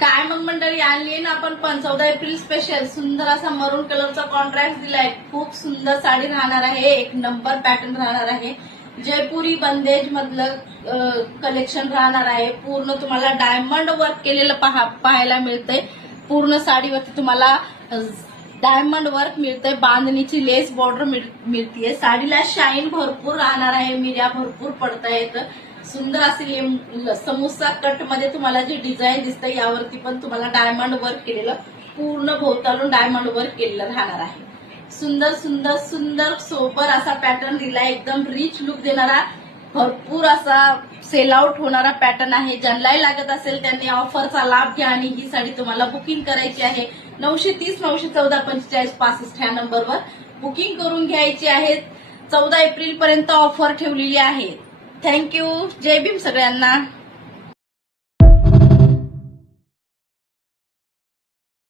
काय मग मंडळी आणली ना आपण 14 एप्रिल स्पेशल सुंदर असा मरून कलरचा कॉन्ट्रास्ट दिलाय। खूप सुंदर साडी राहणार आहे, एक नंबर पॅटर्न राहणार आहे। जयपुरी बंदेज मधलं कलेक्शन राहणार आहे। पूर्ण तुम्हाला डायमंड वर्क केलेलं पाहायला मिळतंय। पूर्ण साडीवरती तुम्हाला डायमंड वर्क मिळतंय, बांधणीची लेस बॉर्डर मिळतीये। साडीला शाईन भरपूर राहणार आहे, मिऱ्या भरपूर पडतायत। सुंदर असे समोसा कट मध्ये तुम्हाला जे डिझाईन दिसतंय यावरती पण तुम्हाला डायमंड वर्क केलेलं, पूर्ण भोवतालून डायमंड वर्क केलेलं राहणार आहे। सुंदर सुंदर सुंदर सोबर असा पॅटर्न दिलाय, एकदम रिच लुक देणारा, भरपूर असा सेल आउट होणारा पॅटर्न आहे। ज्यांनाही लागत असेल त्यांनी ऑफरचा लाभ घ्या आणि ही साडी तुम्हाला बुकिंग करायची आहे 930 914 45 65 ह्या नंबरवर बुकिंग करून घ्यायची आहे। 14 एप्रिल पर्यंत ऑफर ठेवलेली आहे। थँक्यू, जय भीम सगळ्यांना।